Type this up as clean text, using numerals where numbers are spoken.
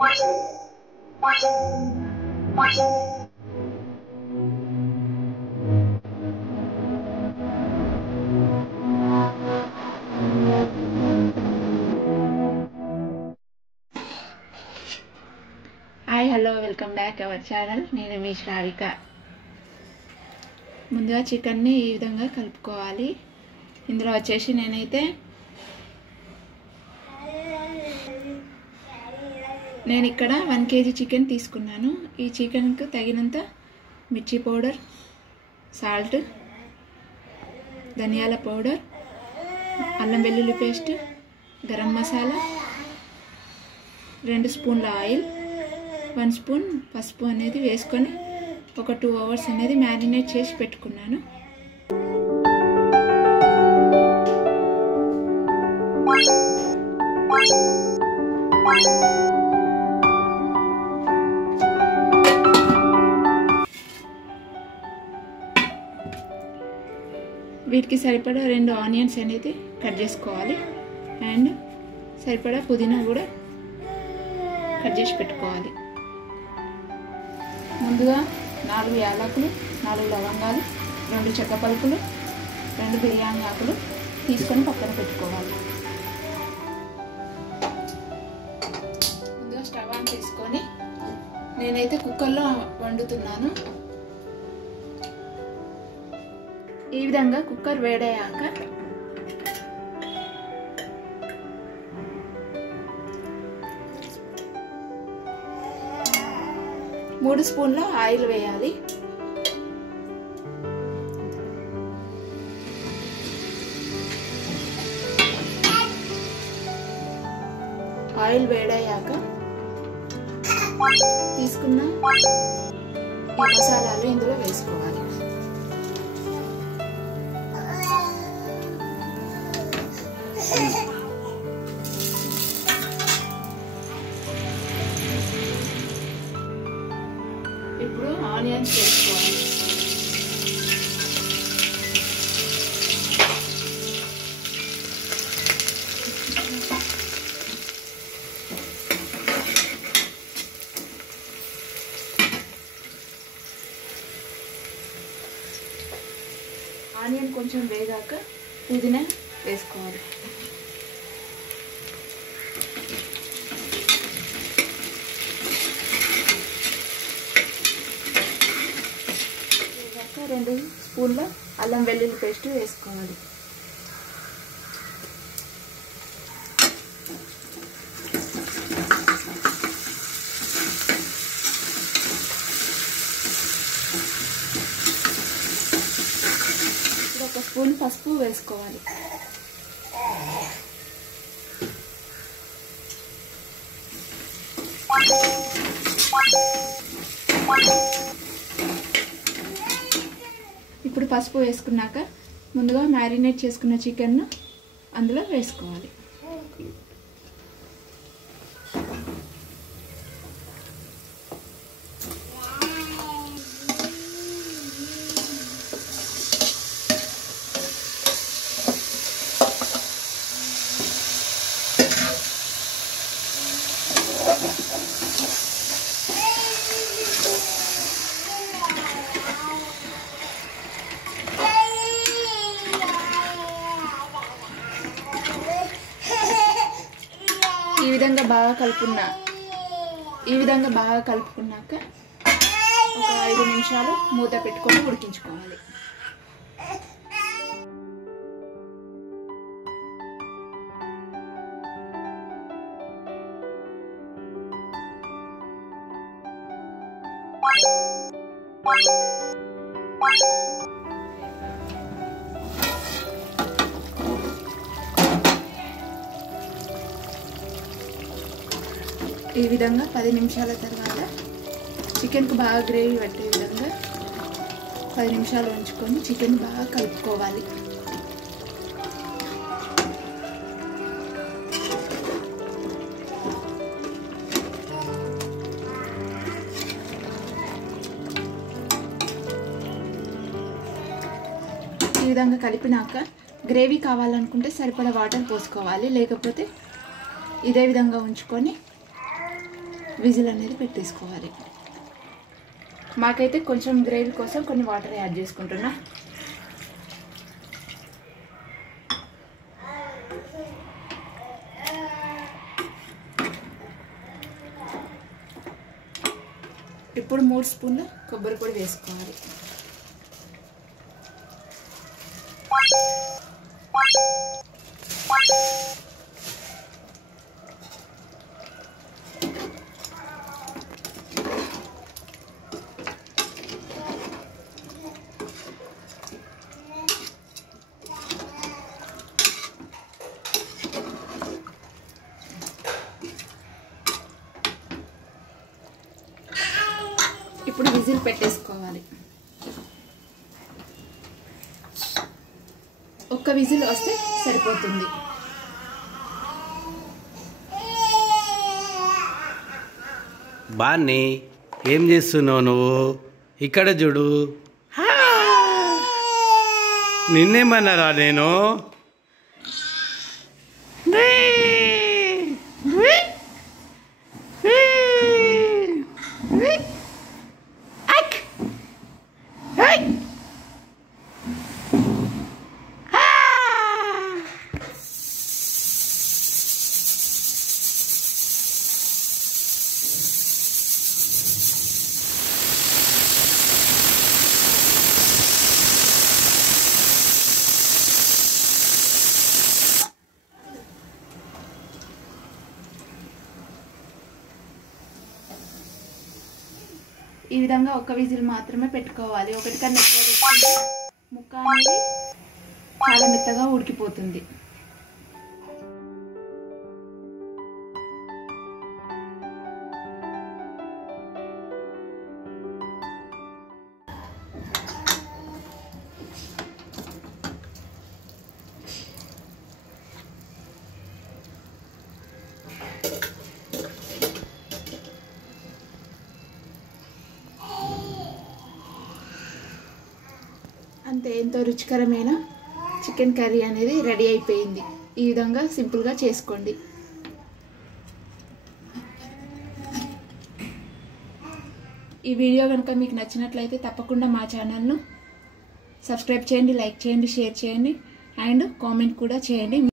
Hi hello welcome back our channel. నేను మీ శ్రావిక. ముందుగా చికెన్ని ఈ విధంగా కలుపుకోవాలి. ఇందులో వచ్చేసి నేను ఇక్కడ 1 kg చికెన్ తీసుకున్నాను. ఈ చికెన్కు తగినంత మిర్చి పౌడర్, సాల్ట్, ధనియాల పౌడర్, అల్లం వెల్లుల్లి పేస్ట్, గరం మసాలా, 2 స్పూన్ల ఆయిల్, 1 స్పూన్ పసుపు అనేది వేసుకొని ఒక 2 hours అనేది మ్యారినేట్ చేసి పెట్టుకున్నాను. వీటికి సరిపడా 2 ఆనియన్స్ అనేది కట్ చేసుకోవాలి. అండ్ సరిపడా పుదీనా కూడా కట్ చేసి పెట్టుకోవాలి. ముందుగా 4 యాలకులు, 4 లవంగాలు, 2 చెక్క పలుకులు, 2 బిర్యానీ ఆకులు తీసుకొని పక్కన పెట్టుకోవాలి. ముందుగా స్టవ్ ఆన్ చేసుకొని నేనైతే కుక్కర్లో వండుతున్నాను. ఈ విధంగా కుక్కర్ వేడయ్యాక 3 స్పూన్ల ఆయిల్ వేయాలి. ఆయిల్ వేడయ్యాక తీసుకున్న ఈ మసాలాలు ఇందులో వేసుకోవాలి. ఇప్పుడు ఆనియన్స్ వేసుకోవాలి. ఆనియన్ కొంచెం వేగాక పుదీనా వేసుకోవాలి. వేగాక 2 స్పూన్ల అల్లం వెల్లుల్లి పేస్ట్ వేసుకోవాలి. ఇప్పుడు 1 స్పూన్ పసుపు వేసుకోవాలి. ఇప్పుడు పసుపు వేసుకున్నాక ముందుగా మ్యారినేట్ చేసుకున్న చికెన్ను అందులో వేసుకోవాలి. ఈ విధంగా బాగా కలుపుకున్నాక ఒక 5 నిమిషాలు మూత పెట్టుకొని ఉడికించుకోవాలి. ఈ విధంగా 10 నిమిషాల తర్వాత చికెన్కు బాగా గ్రేవీ పట్టే విధంగా 10 నిమిషాలు ఉంచుకొని చికెన్ బాగా కలుపుకోవాలి. ఈ విధంగా కలిపినాక గ్రేవీ కావాలనుకుంటే సరిపడా వాటర్ పోసుకోవాలి. లేకపోతే ఇదే విధంగా ఉంచుకొని విజిల్ అనేది పెట్టేసుకోవాలి. మాకైతే కొంచెం గ్రేవీ కోసం కొన్ని వాటర్ యాడ్ చేసుకుంటున్నా. ఇప్పుడు 3 స్పూన్ల కొబ్బరి పొడి వేసుకోవాలి. ఇప్పుడు విజిల్ పెట్టేసుకోవాలి. ఒక్క విజిల్ వస్తే సరిపోతుంది. బాన్ని ఏం చేస్తున్నావు నువ్వు? ఇక్కడ చూడు. నిన్నేమన్నారా నేను? ఈ విధంగా ఒక విజిల్ మాత్రమే పెట్టుకోవాలి. ఒకటి కన్నా ఎక్కువ పెట్టుకుంటే ముక్క అనేది చాలా మెత్తగా ఉడికిపోతుంది. అంతే, ఎంతో రుచికరమైన చికెన్ కర్రీ అనేది రెడీ అయిపోయింది. ఈ విధంగా సింపుల్గా చేసుకోండి. ఈ వీడియో కనుక మీకు నచ్చినట్లయితే తప్పకుండా మా ఛానల్ను సబ్స్క్రైబ్ చేయండి, లైక్ చేయండి, షేర్ చేయండి అండ్ కామెంట్ కూడా చేయండి.